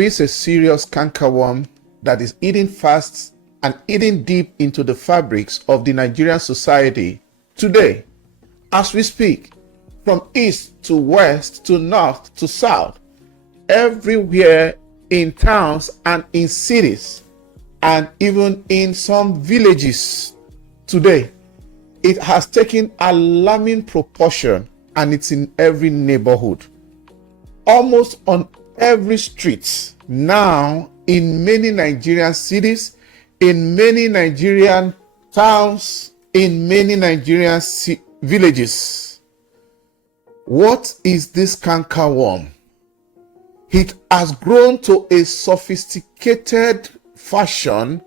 is a serious cankerworm that is eating fast and eating deep into the fabrics of the Nigerian society today. As we speak, from east to west to north to south, everywhere in towns and in cities, and even in some villages today, it has taken alarming proportion, and it's in every neighborhood. Almost on every street now, in many Nigerian cities, in many Nigerian towns, in many Nigerian villages. What is this cankerworm? It has grown to a sophisticated fashion.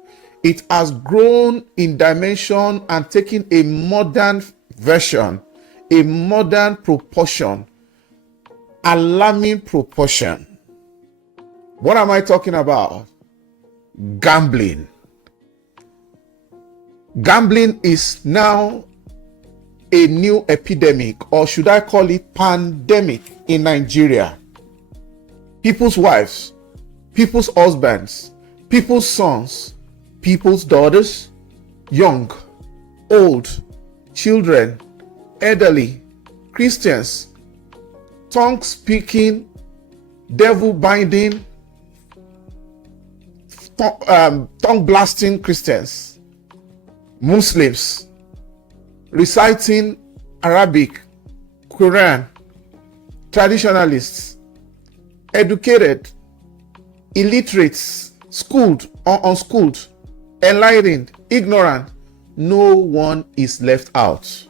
It has grown in dimension and taken a modern version, a modern proportion, alarming proportion. What am I talking about? Gambling. Gambling is now a new epidemic, or should I call it pandemic, in Nigeria. People's wives, people's husbands, people's sons, people's daughters, young, old, children, elderly, Christians, tongue-speaking, devil-binding, tongue-blasting Christians, Muslims, reciting Arabic, Quran, traditionalists, educated, illiterates, schooled or unschooled, enlightened, ignorant. No one is left out.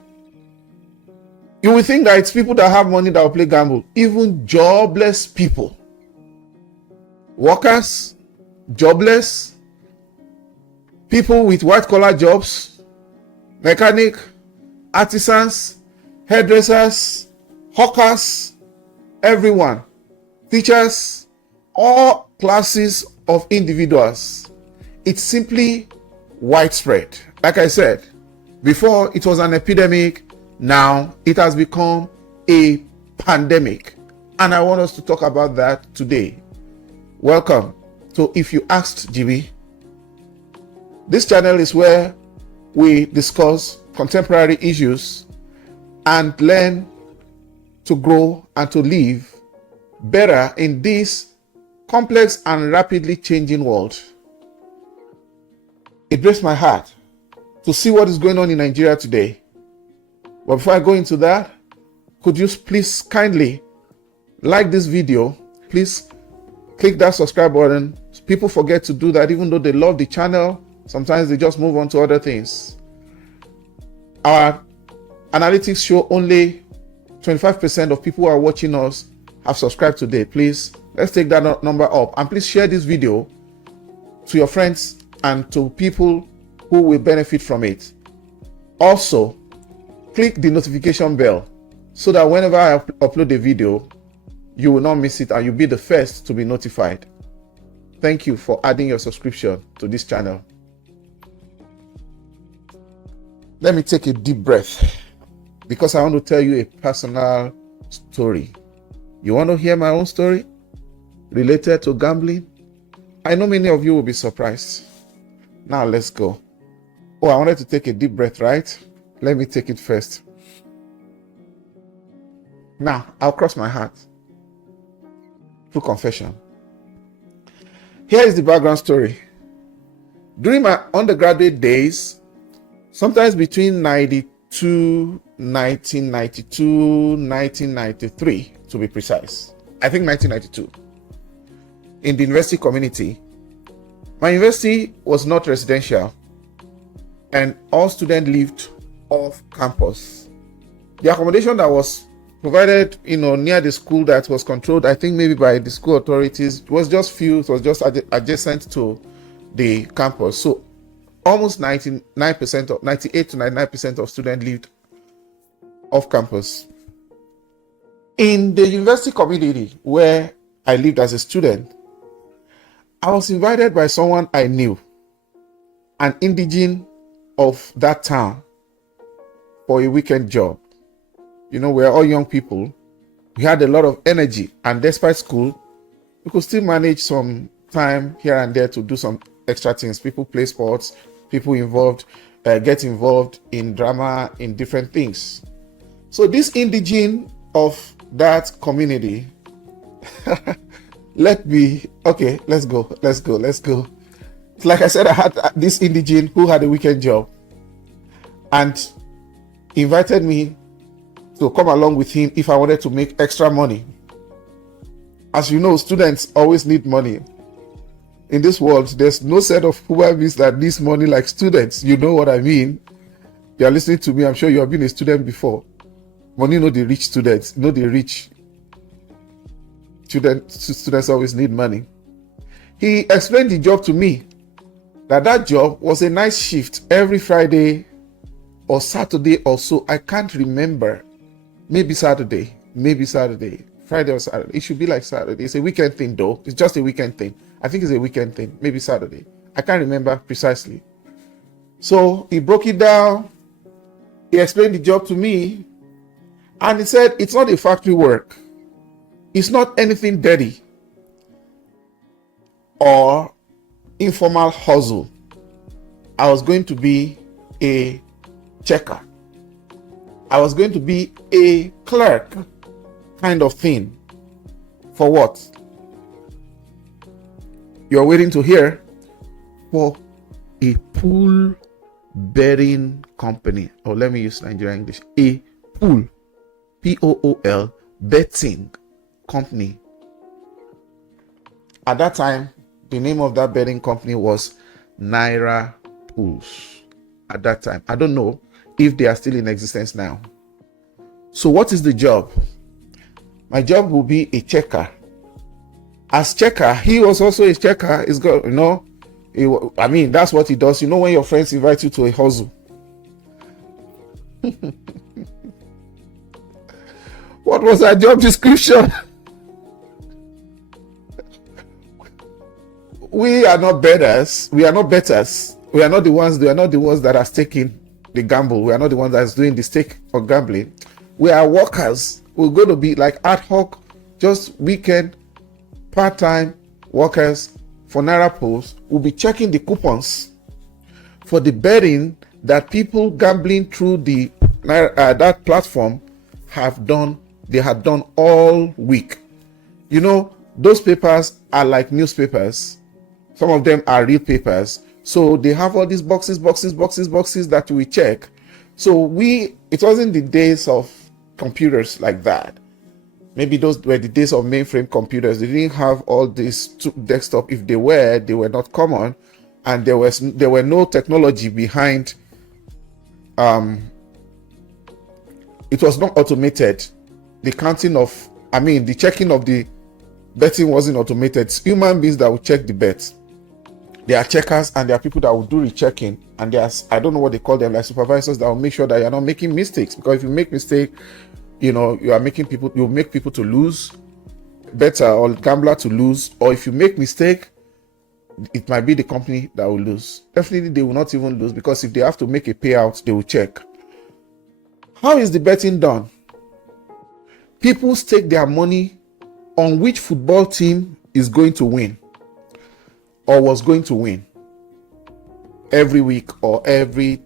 You will think that it's people that have money that will play gamble. Even jobless people, workers, jobless, people with white-collar jobs, mechanic, artisans, hairdressers, hawkers, everyone, teachers, all classes of individuals. It's simply widespread. Like I said, before it was an epidemic, now it has become a pandemic. And I want us to talk about that today. Welcome to If You Asked GB. This channel is where we discuss contemporary issues and learn to grow and to live better in this complex and rapidly changing world. It breaks my heart to see what is going on in Nigeria today. But before I go into that, could you please kindly like this video? Please click that subscribe button. People forget to do that even though they love the channel. Sometimes they just move on to other things. Our analytics show only 25% of people who are watching us have subscribed today. Please, let's take that number up. And please share this video to your friends and to people who will benefit from it. Also, click the notification bell so that whenever I upload a video, you will not miss it and you'll be the first to be notified. Thank you for adding your subscription to this channel. Let me take a deep breath because I want to tell you a personal story. You want to hear my own story related to gambling? I know many of you will be surprised. Now let's go. Oh, I wanted to take a deep breath, right? Let me take it first. Now, I'll cross my heart through confession. Here is the background story. During my undergraduate days, sometimes between 1993 to be precise, I think 1992, in the university community, my university was not residential and all students lived off campus. The accommodation that was provided, near the school that was controlled, I think maybe by the school authorities, was just few, it was just adjacent to the campus. So almost 98 to 99% of students lived off campus. In the university community where I lived as a student, I was invited by someone I knew, an indigene of that town, for a weekend job. We're all young people. We had a lot of energy, and despite school, we could still manage some time here and there to do some extra things. People play sports, people involved get involved in drama, in different things. So this indigene of that community, let's go. Like I said, I had this indigene who had a weekend job and invited me to come along with him if I wanted to make extra money. As you know, students always need money. In this world, there's no set of human beings that needs money like students. You know what I mean? You are listening to me. I'm sure you have been a student before. Money, no, the rich students. No, the rich students always need money. He explained the job to me. That job was a night shift every Friday or Saturday or so. I can't remember. Maybe Saturday. Friday or Saturday. It should be like Saturday. It's a weekend thing though. It's just a weekend thing. I think it's a weekend thing. Maybe Saturday. I can't remember precisely. So he broke it down. He explained the job to me. And he said, it's not a factory work. It's not anything dirty or informal hustle. I was going to be a checker. I was going to be a clerk kind of thing. For what? You're waiting to hear. For a pool betting company. Or let me use Nigerian English. A pool, P-O-O-L, betting company. At that time, the name of that betting company was Naira Pools. At that time, I don't know if they are still in existence now. So what is the job? My job will be a checker. As checker, he was also a checker. He's got, that's what he does. You know, when your friends invite you to a hustle. What was our job description? We are not betters. We are not betters. We are not the ones that are taking the gamble. We are not the ones that's doing the stake for gambling. We are workers. We're going to be like ad hoc, just weekend, part-time workers for Naira Post. We'll be checking the coupons for the betting that people gambling through the that platform have done. They had done all week. You know, those papers are like newspapers. Some of them are real papers. So they have all these boxes that we check. So it wasn't the days of computers like that. Maybe those were the days of mainframe computers. They didn't have all this desktop. If they were not common, and there were no technology behind. It was not automated. The checking of the betting wasn't automated. It's human beings that will check the bets. There are checkers and there are people that will do rechecking, and there's, I don't know what they call them, like supervisors that will make sure that you're not making mistakes. Because if you make mistake, you make people to lose, better, or gambler to lose. Or if you make mistake, it might be the company that will lose. Definitely they will not even lose, because if they have to make a payout, they will check. How is the betting done? People stake their money on which football team is going to win or was going to win every week or every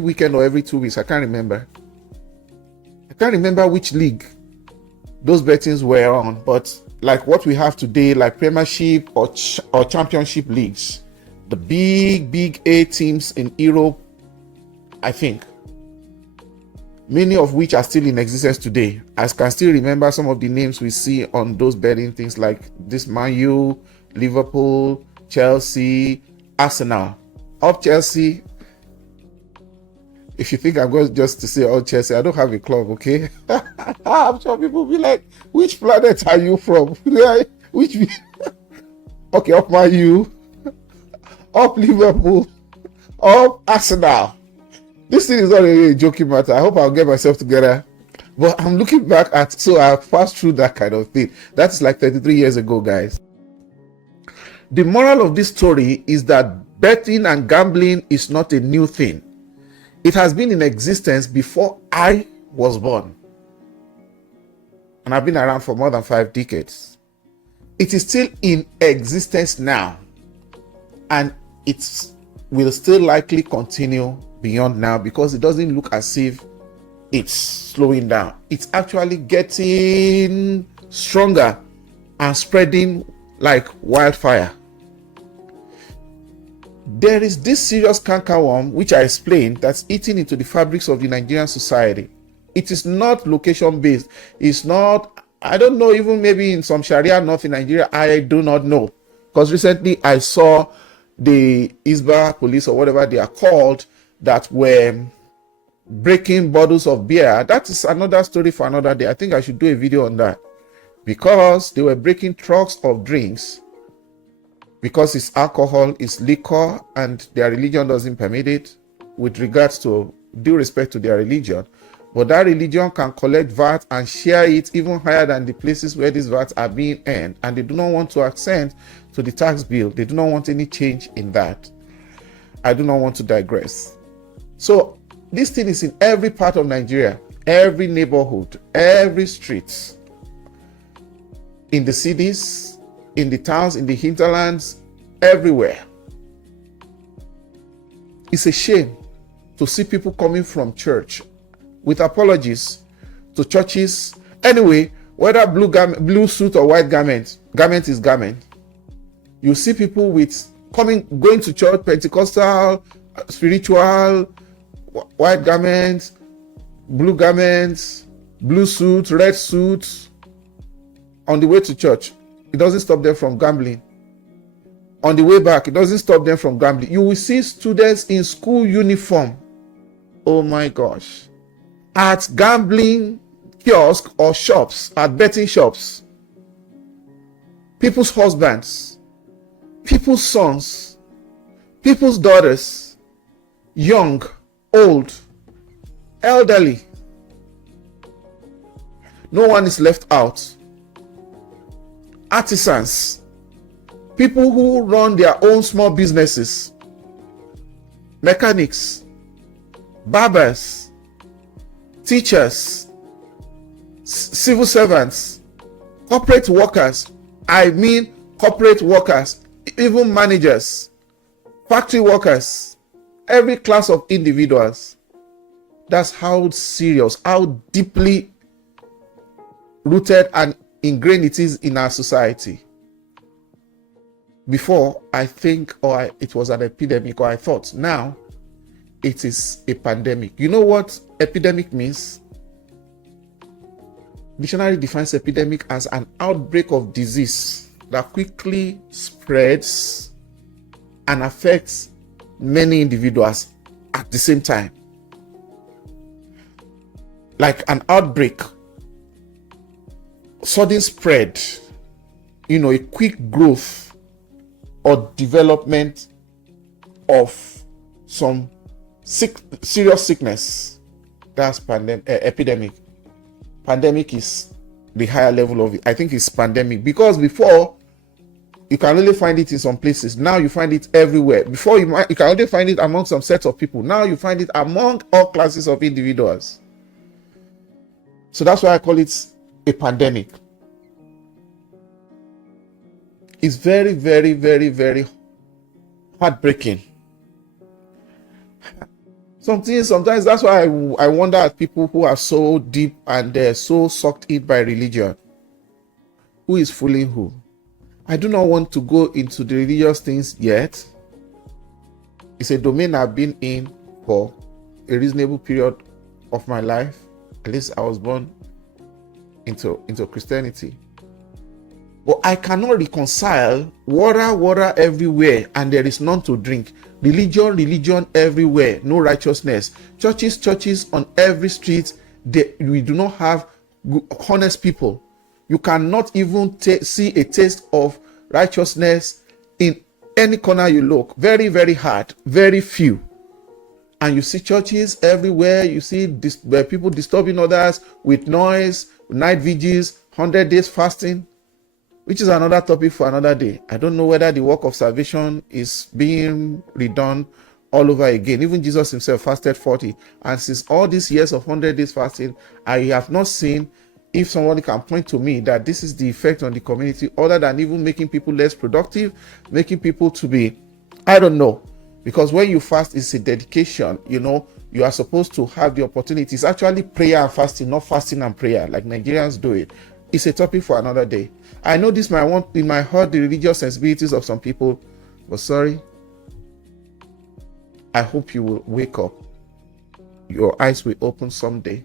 weekend or every 2 weeks. I can't remember which league those bettings were on, but like what we have today, like Premiership or Championship leagues, the big A teams in Europe, I think, many of which are still in existence today. I can still remember some of the names we see on those betting things, like this Man U, Liverpool, Chelsea, Arsenal. Up Chelsea. If you think I'm going just to say all Chelsea, I don't have a club, okay? I'm sure people will be like, which planet are you from? Okay, up Man U, up Liverpool, up Arsenal. This thing is not really a joking matter. I hope I'll get myself together. But I'm looking back so I passed through that kind of thing. That's like 33 years ago, guys. The moral of this story is that betting and gambling is not a new thing. It has been in existence before I was born. And I've been around for more than 5 decades. It is still in existence now, and it will still likely continue beyond now, because it doesn't look as if it's slowing down. It's actually getting stronger and spreading like wildfire. There is this serious cankerworm, which I explained, that's eating into the fabrics of the Nigerian society. It is not location based. It's not, I don't know, even maybe in some Sharia north in Nigeria, I do not know. Because recently I saw the Isba police, or whatever they are called, that were breaking bottles of beer. That is another story for another day. I think I should do a video on that, because they were breaking trucks of drinks, because it's alcohol, it's liquor, and their religion doesn't permit it, with regards to due respect to their religion. But that religion can collect VAT and share it even higher than the places where these VATs are being earned, and they do not want to accent to the tax bill. They do not want any change in that. I do not want to digress. So this thing is in every part of Nigeria, every neighborhood, every street, in the cities, in the towns, in the hinterlands, everywhere. It's a shame to see people coming from church, with apologies, to churches. Anyway, whether blue suit or white garment is garment. You see people with going to church, Pentecostal, spiritual, white garments, blue suit, red suit, on the way to church. It doesn't stop them from gambling. On the way back, it doesn't stop them from gambling. You will see students in school uniform, oh my gosh, at gambling kiosks or shops, at betting shops. People's husbands, people's sons, people's daughters, young, old, elderly. No one is left out. Artisans, people who run their own small businesses, mechanics, barbers, teachers, civil servants, corporate workers, corporate workers, even managers, factory workers, every class of individuals. That's how serious, how deeply rooted and ingrained it is in our society. Before, I think, it was an epidemic, or I thought. Now, it is a pandemic. You know what epidemic means? Dictionary defines epidemic as an outbreak of disease that quickly spreads and affects many individuals at the same time. Like an outbreak, sudden spread, a quick growth or development of some serious sickness. That's epidemic. Pandemic is the higher level of it. I think it's pandemic, because before you can only find it in some places. Now you find it everywhere. Before you can only find it among some sets of people. Now you find it among all classes of individuals. So that's why I call it a pandemic. It's very, very, very, very heartbreaking. Sometimes that's why I wonder at people who are so deep and they're so sucked in by religion. Who is fooling who? I do not want to go into the religious things yet. It's a domain I've been in for a reasonable period of my life. At least I was born into Christianity. But I cannot reconcile water everywhere and there is none to drink. Religion everywhere, no righteousness. Churches on every street. We do not have honest people. You cannot even see a taste of righteousness in any corner you look. Very, very hard. Very few. And you see churches everywhere. You see people disturbing others with noise, night vigils, 100 days fasting, which is another topic for another day. I don't know whether the work of salvation is being redone all over again. Even Jesus himself fasted 40. And since all these years of 100 days fasting, I have not seen if somebody can point to me that this is the effect on the community, other than even making people less productive, making people to be, I don't know. Because when you fast, it's a dedication, you know, you are supposed to have the opportunity. It's actually prayer and fasting, not fasting and prayer like Nigerians do it. It's a topic for another day. I know this might want, it might hurt the religious sensibilities of some people, but sorry. I hope you will wake up. Your eyes will open someday,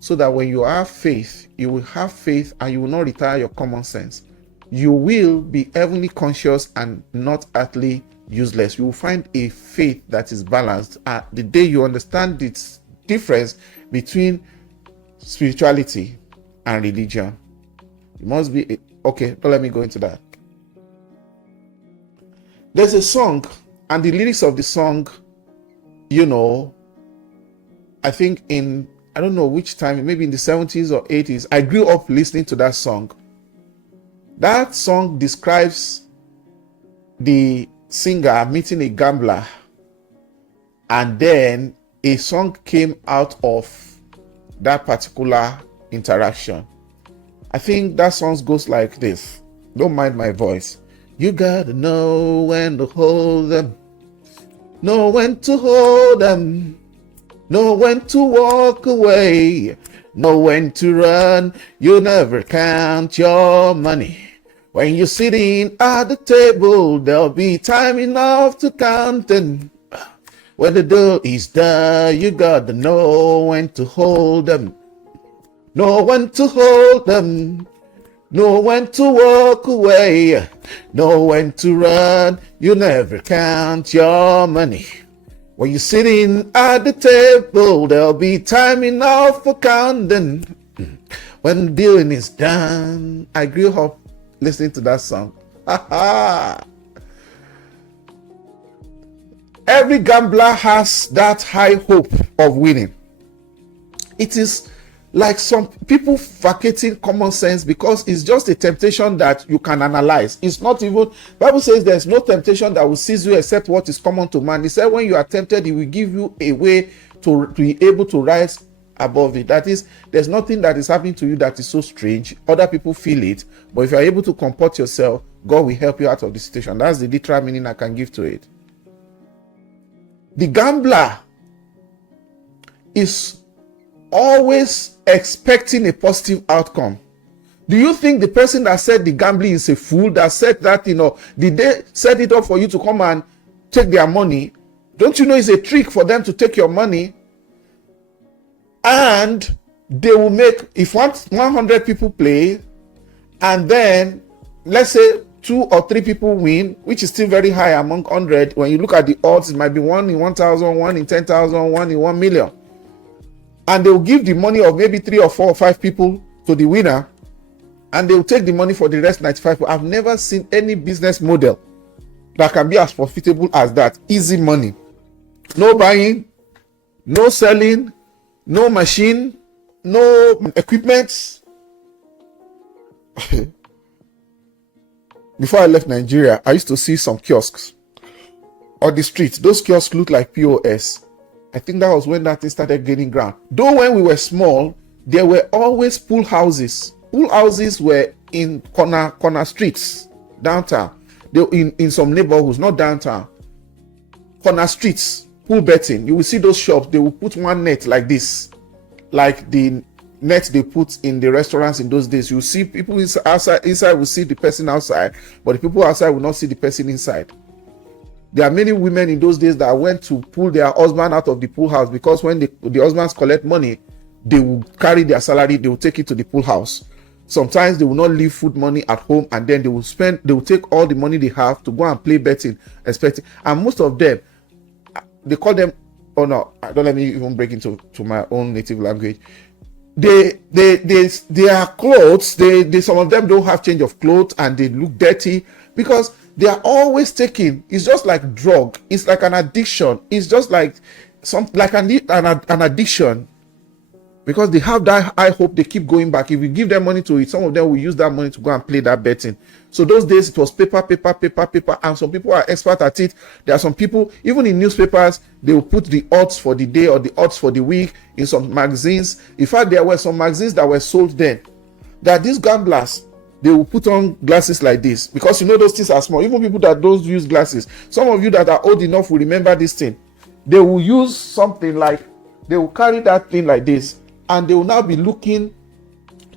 so that when you have faith, you will have faith and you will not retire your common sense. You will be heavenly conscious and not earthly useless. You will find a faith that is balanced. The day you understand the difference between spirituality and religion, it must be okay. Don't let me go into that. There's a song, and the lyrics of the song, you know, I think I don't know which time, maybe in the 70s or 80s, I grew up listening to that song. That song describes the singer meeting a gambler, and then a song came out of that particular interaction. I think that song goes like this. Don't mind my voice. You gotta know when to hold them, know when to hold them, know when to walk away, know when to run. You never count your money. When you're sitting at the table, there'll be time enough to count. And when the deal is done, you gotta know when to hold them, know when to hold them, know when to walk away, know when to run. You never count your money. When you're sitting at the table, there'll be time enough for counting. When the dealing is done. I grew up listening to that song. Every gambler has that high hope of winning. It is like some people vacating common sense because it's just a temptation that you can analyze. It's not even, Bible says there's no temptation that will seize you except what is common to man. He said when you are tempted, he will give you a way to be able to rise above it. That is, there's nothing that is happening to you that is so strange. Other people feel it, but if you are able to comport yourself, God will help you out of the situation. That's the literal meaning I can give to it. The gambler is always expecting a positive outcome. Do you think the person that said the gambling is a fool, that said that, you know, did they set it up for you to come and take their money? Don't you know it's a trick for them to take your money? And they will make, if 100 people play, and then let's say 2 or 3 people win, which is still very high among 100. When you look at the odds, it might be 1 in 1,000, 1 in 10,000, 1 in 1 million. And they will give the money of maybe 3 or 4 or 5 people to the winner, and they will take the money for the rest 95 people. I've never seen any business model that can be as profitable as that. Easy money. No buying, no selling, no machine, no equipment. Before I left Nigeria, I used to see some kiosks on the street. Those kiosks look like POS. I think that was when that thing started gaining ground. Though when we were small, there were always pool houses. Pool houses were in corner streets, downtown. They were in some neighborhoods, not downtown. Corner streets, pool betting. You will see those shops. They will put one net like this, like the net they put in the restaurants in those days. You see people inside will see the person outside, but the people outside will not see the person inside. There are many women in those days that went to pull their husband out of the pool house, because when the husbands collect money, they will carry their salary, they will take it to the pool house. Sometimes they will not leave food money at home, and then they will take all the money they have to go and play betting, expecting. And most of them, they call them, oh no, don't let me even break into my own native language. Their clothes, some of them don't have change of clothes, and they look dirty because they are always taking. It's just like drug. It's like an addiction. It's just like an addiction. because they have that high hope. They keep going back. If you give them money to it, some of them will use that money to go and play that betting. So those days it was paper, and some people are expert at it. There are some people, even in newspapers, they will put the odds for the day or the odds for the week in some magazines. In fact, there were some magazines that were sold then, that these gamblers, they will put on glasses like this, because you know those things are small. Even people that don't use glasses, some of you that are old enough will remember this thing. They will use something like, they will carry that thing like this, and they will now be looking,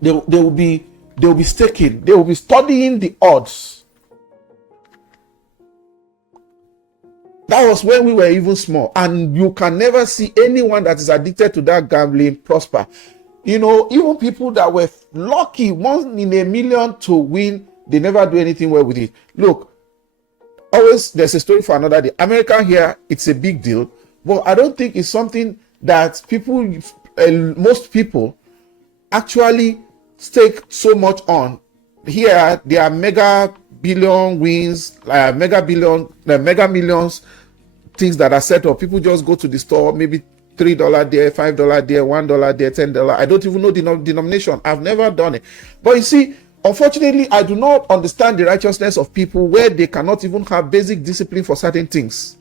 they will be staking, they will be studying the odds. That was when we were even small, and you can never see anyone that is addicted to that gambling prosper. You know, even people that were lucky once in a million to win, they never do anything well with it. Look, always there's a story for another day. America here, it's a big deal, but I don't think it's something that people, most people actually stake so much on. Here, there are mega billion wins, mega millions things that are set up. People just go to the store, maybe $3 there, $5 there, $1 there, $10. I don't even know the denomination. I've never done it. But you see, unfortunately, I do not understand the righteousness of people where they cannot even have basic discipline for certain things.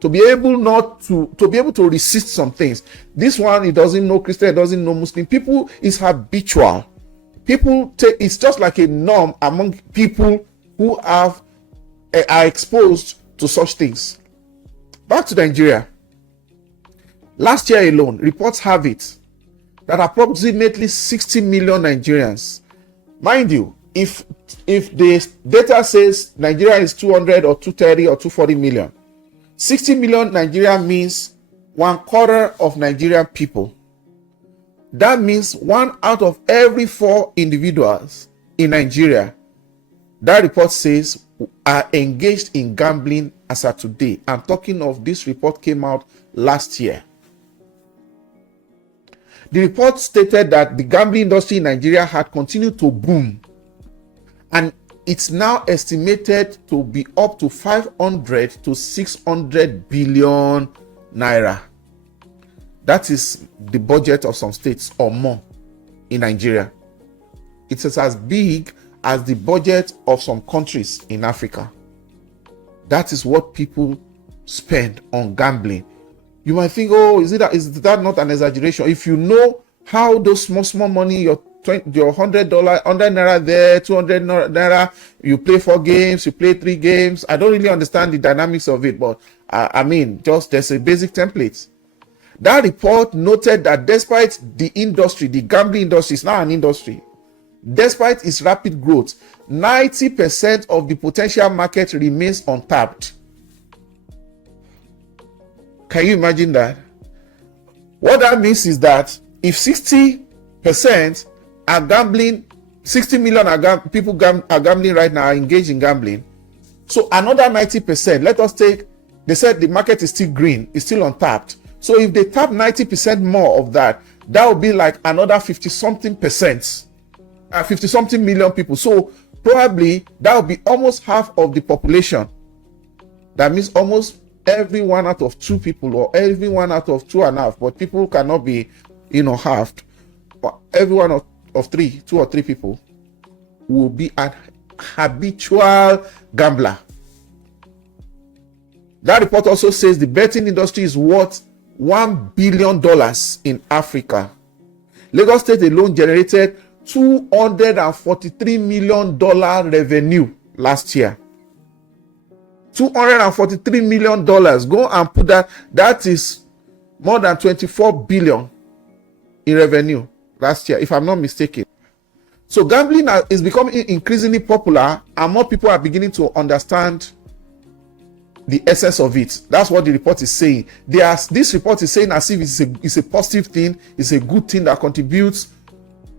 To be able to resist some things. This one, it doesn't know Christian, it doesn't know Muslim. People is habitual. People take, it's just like a norm among people who are exposed to such things. Back to Nigeria. Last year alone, reports have it that approximately 60 million Nigerians, mind you, if the data says Nigeria is 200 or 230 or 240 million, 60 million Nigeria means 1/4 of Nigerian people. That means 1 out of every 4 individuals in Nigeria, that report says, are engaged in gambling as of today. I'm talking of, this report came out last year. The report stated that the gambling industry in Nigeria had continued to boom, and it's now estimated to be up to 500 to 600 billion naira. That is the budget of some states or more in Nigeria. It is as big as the budget of some countries in Africa. That is what people spend on gambling. You might think, oh, is that not an exaggeration? If you know how those small money, your $100, 100 naira there, 200 naira, you play 4 games, you play 3 games. I don't really understand the dynamics of it, but I mean, just there's a basic template. That report noted that despite the industry, the gambling industry is now an industry, despite its rapid growth, 90% of the potential market remains untapped. Can you imagine that? What that means is that if 60% are gambling, 60 million people are gambling right now, are engaged in gambling. So another 90%, let us take, they said the market is still green, it's still untapped. So if they tap 90% more of that, that would be like another 50-something percent, 50-something million people. So probably that would be almost half of the population. That means almost every 1 out of 2 people, or every 1 out of 2.5, but people cannot be, halved. But every 1 of 3, 2 or 3 people will be an habitual gambler. That report also says the betting industry is worth $1 billion in Africa. Lagos State alone generated $243 million revenue last year. $243 million. Go and put that. That is more than 24 billion in revenue last year, if I'm not mistaken. So gambling is becoming increasingly popular, and more people are beginning to understand the essence of it. That's what the report is saying. This report is saying as if it's a positive thing, it's a good thing that contributes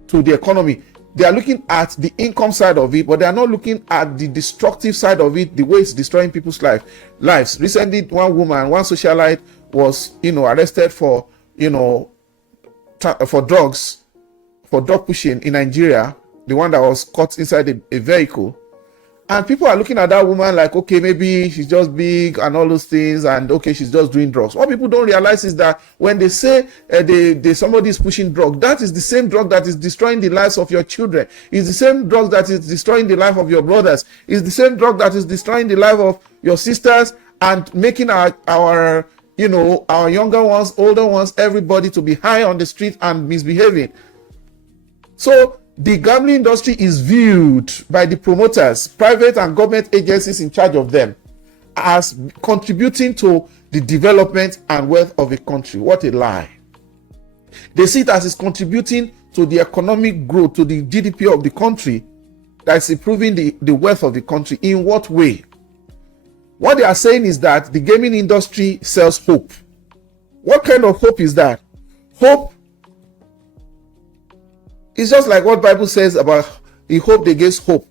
to the economy. They are looking at the income side of it, but they are not looking at the destructive side of it, the way it's destroying people's lives. Recently, one socialite was, arrested for drug pushing in Nigeria, the one that was caught inside a vehicle. And people are looking at that woman like, okay, maybe she's just big and all those things, and okay, she's just doing drugs. What people don't realize is that when they say somebody is pushing drug, that is the same drug that is destroying the lives of your children. It's the same drug that is destroying the life of your brothers. It's the same drug that is destroying the life of your sisters and making our younger ones, older ones, everybody to be high on the street and misbehaving. So the gambling industry is viewed by the promoters, private and government agencies in charge of them, as contributing to the development and wealth of a country. What a lie. They see it as it's contributing to the economic growth, to the GDP of the country, that's improving the wealth of the country. In what way? What they are saying is that the gaming industry sells hope. What kind of hope is that? Hope is just like what Bible says about he hoped against hope.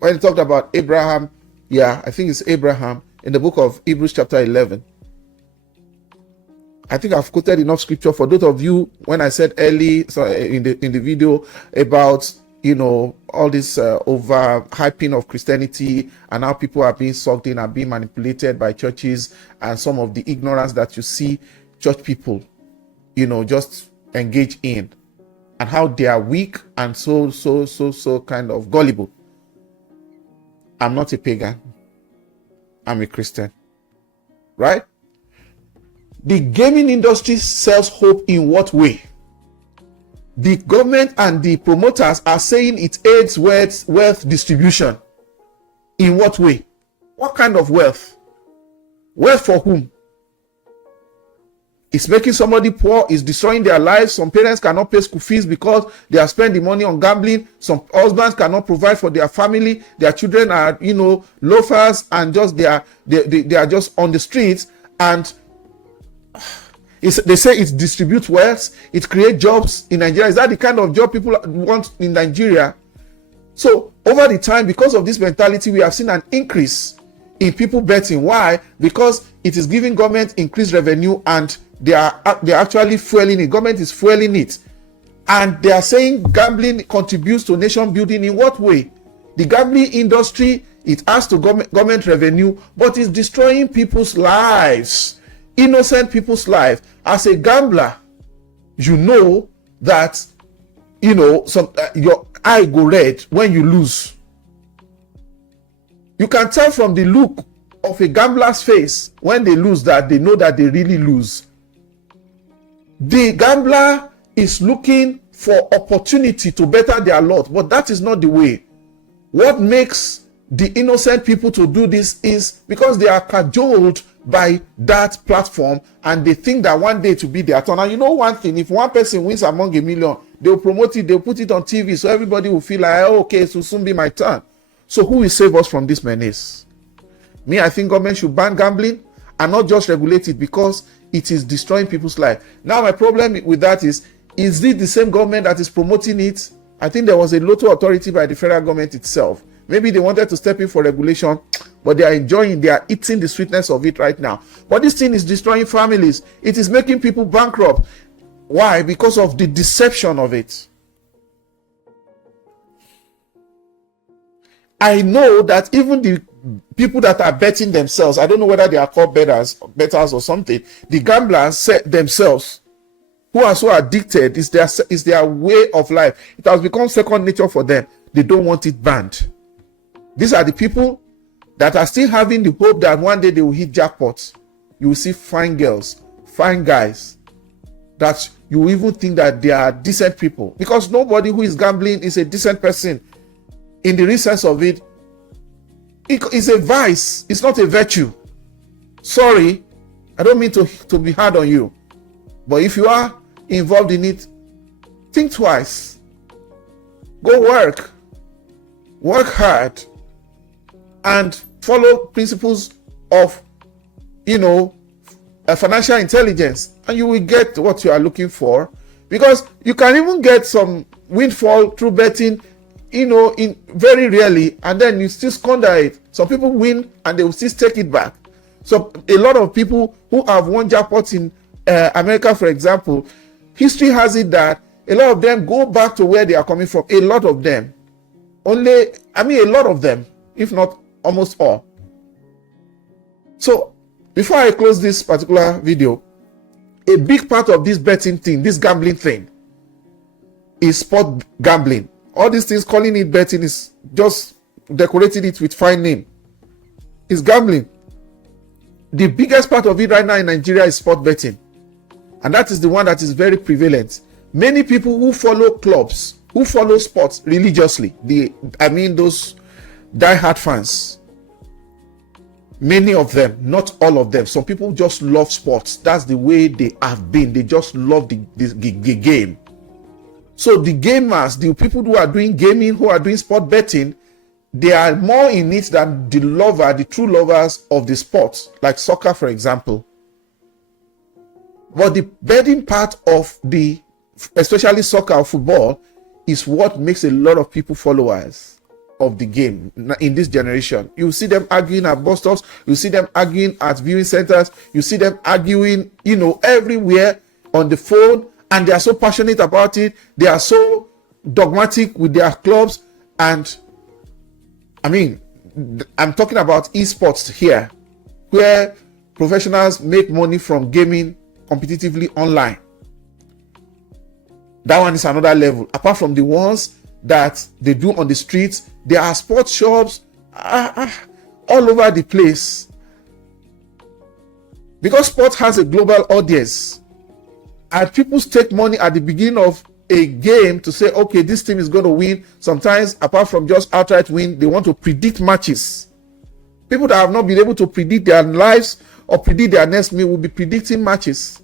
When he talked about Abraham, I think it's Abraham in the book of Hebrews chapter 11. I think I've quoted enough scripture for those of you when I said early in the video about all this overhyping of Christianity and how people are being sucked in and being manipulated by churches, and some of the ignorance that you see church people just engage in, and how they are weak and so kind of gullible. I'm not a pagan. I'm a Christian. Right? The gaming industry sells hope in what way? The government and the promoters are saying it aids wealth distribution. In what way? What kind of wealth? Wealth for whom? It's making somebody poor, it's destroying their lives. Some parents cannot pay school fees because they have spent the money on gambling. Some husbands cannot provide for their family. Their children are, loafers, and just they are just on the streets. And they say it distributes wealth, it creates jobs in Nigeria. Is that the kind of job people want in Nigeria? So over the time, because of this mentality, we have seen an increase in people betting. Why? Because it is giving government increased revenue, and they are actually fueling it. Government is fueling it. And they are saying gambling contributes to nation building. In what way? The gambling industry, it adds to government revenue, but it's destroying people's lives, innocent people's lives. As a gambler, you know that your eye go red when you lose. You can tell from the look of a gambler's face when they lose that they know that they really lose. The gambler is looking for opportunity to better their lot, but that is not the way. What makes the innocent people to do this is because they are cajoled by that platform, and they think that one day to be their turn. And one thing, if one person wins among a million, they'll promote it, they'll put it on TV, so everybody will feel like, okay, it will soon be my turn. So who will save us from this menace? Me, I think government should ban gambling and not just regulate it, because it is destroying people's life. Now, my problem with that is it the same government that is promoting it? I think there was a lotto authority by the federal government itself. Maybe they wanted to step in for regulation, but they are eating the sweetness of it right now. But this thing is destroying families. It is making people bankrupt. Why? Because of the deception of it. I know that even the people that are betting themselves, I don't know whether they are called bettors or something, the gamblers themselves, who are so addicted, is their way of life. It has become second nature for them. They don't want it banned. These are the people that are still having the hope that one day they will hit jackpots. You will see fine girls, fine guys, that you will even think that they are decent people. Because nobody who is gambling is a decent person. In the real sense of it, it is a vice. It's not a virtue. Sorry, I don't mean to be hard on you. But if you are involved in it, think twice. Go work hard, and follow principles of financial intelligence, and you will get what you are looking for. Because you can even get some windfall through betting, in very rarely, and then you still squander it. Some people win and they will still take it back. So a lot of people who have won jackpots in America, for example, history has it that a lot of them go back to where they are coming from. A lot of them. A lot of them. if not almost all. So before I close this particular video, a big part of this betting thing, this gambling thing, is sport gambling. All these things, calling it betting is just decorating it with fine name. It's gambling. The biggest part of it right now in Nigeria is sport betting. And that is the one that is very prevalent. Many people who follow clubs, who follow sports religiously, those die-hard fans, many of them, not all of them, some people just love sports. That's the way they have been. They just love the game. So the gamers, the people who are doing gaming, who are doing sport betting, they are more in it than the true lovers of the sport, like soccer, for example. But the betting part of especially soccer or football, is what makes a lot of people followers of the game in this generation. You see them arguing at bus stops, you see them arguing at viewing centers, you see them arguing, everywhere on the phone, and they are so passionate about it. They are so dogmatic with their clubs. And I'm talking about esports here, where professionals make money from gaming competitively online. That one is another level. Apart from the ones that they do on the streets, there are sports shops all over the place. Because sports has a global audience, and people take money at the beginning of a game to say, okay, this team is going to win. Sometimes, apart from just outright win, they want to predict matches. People that have not been able to predict their lives or predict their next meal will be predicting matches.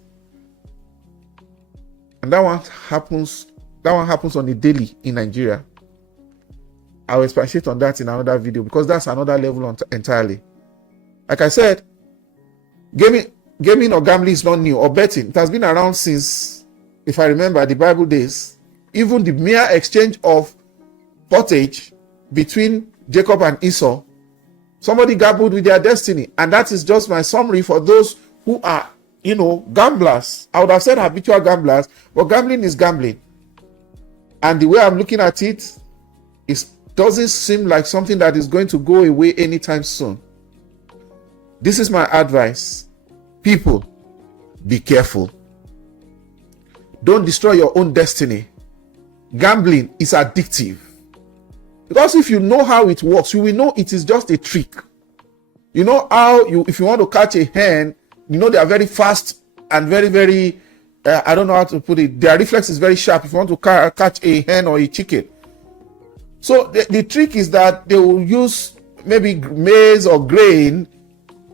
And that one happens on a daily in Nigeria. I will expatiate on that in another video, because that's another level entirely. Like I said, gaming or gambling is not new, or betting. It has been around since, if I remember, the Bible days. Even the mere exchange of pottage between Jacob and Esau, somebody gambled with their destiny. And that is just my summary for those who are, gamblers. I would have said habitual gamblers, but gambling is gambling. And the way I'm looking at it, doesn't seem like something that is going to go away anytime soon. This is my advice. People, be careful. Don't destroy your own destiny. Gambling is addictive. Because if you know how it works, you will know it is just a trick. You know how if you want to catch a hen, they are very fast and very, very, I don't know how to put it. Their reflex is very sharp if you want to catch a hen or a chicken. So the trick is that they will use maybe maize or grain.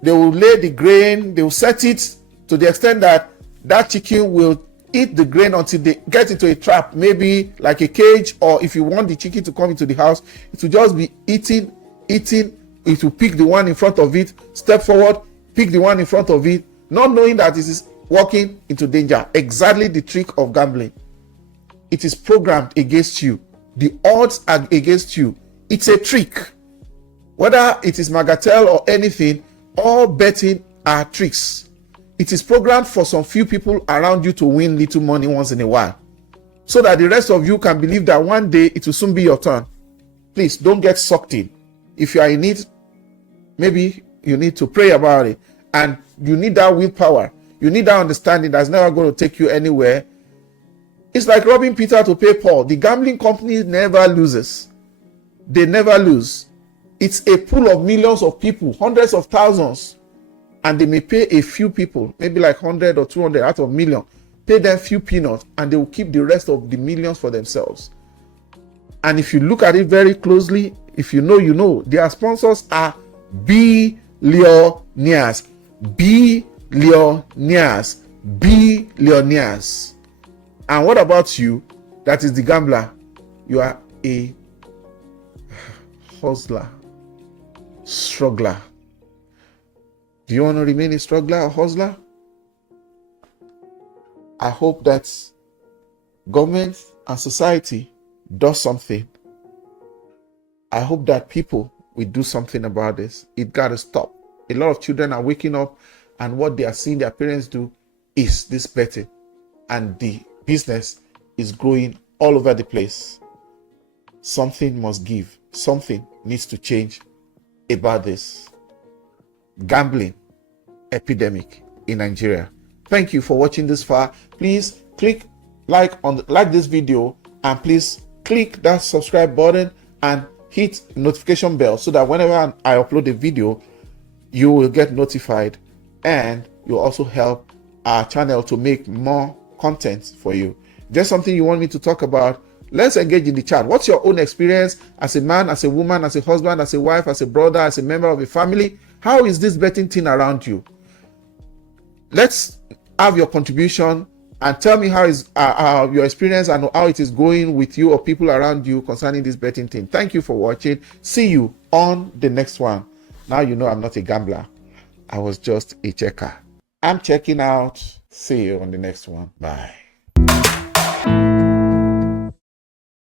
They will lay the grain, they will set it to the extent that that chicken will eat the grain until they get into a trap, maybe like a cage, or if you want the chicken to come into the house, it will just be eating. It will pick the one in front of it, step forward, pick the one in front of it, not knowing that it is walking into danger. Exactly the trick of gambling. It is programmed against you. The odds are against you. It's a trick. Whether it is Magatel or anything, all betting are tricks. It is programmed for some few people around you to win little money once in a while, so that the rest of you can believe that one day it will soon be your turn. Please don't get sucked in. If you are in it, maybe you need to pray about it, and you need that willpower. You need that understanding that's never going to take you anywhere. It's like robbing Peter to pay Paul. The gambling company never loses. They never lose. It's a pool of millions of people, hundreds of thousands, and they may pay a few people, maybe like 100 or 200 out of a million, pay them few peanuts, and they will keep the rest of the millions for themselves. And if you look at it very closely, if you know, their sponsors are billionaires. Billionaires. Billionaires. And what about you? That is the gambler. You are a hustler, struggler. Do you want to remain a struggler or hustler? I hope that government and society does something. I hope that people will do something about this. It got to stop. A lot of children are waking up, and what they are seeing their parents do is this betting, and the business is growing all over the place. Something must give. Something needs to change about this gambling epidemic in Nigeria. Thank you for watching this far. Please click like this video, and please click that subscribe button and hit notification bell so that whenever I upload a video, you will get notified, and you'll also help our channel to make more content for you. Just something you want me to talk about, let's engage in the chat. What's your own experience as a man, as a woman, as a husband, as a wife, as a brother, as a member of a family? How is this betting thing around you? Let's have your contribution and tell me how is your experience and how it is going with you or people around you concerning this betting thing. Thank you for watching. See you on the next one. Now you know I'm not a gambler. I was just a checker. I'm checking out. See you on the next one. Bye.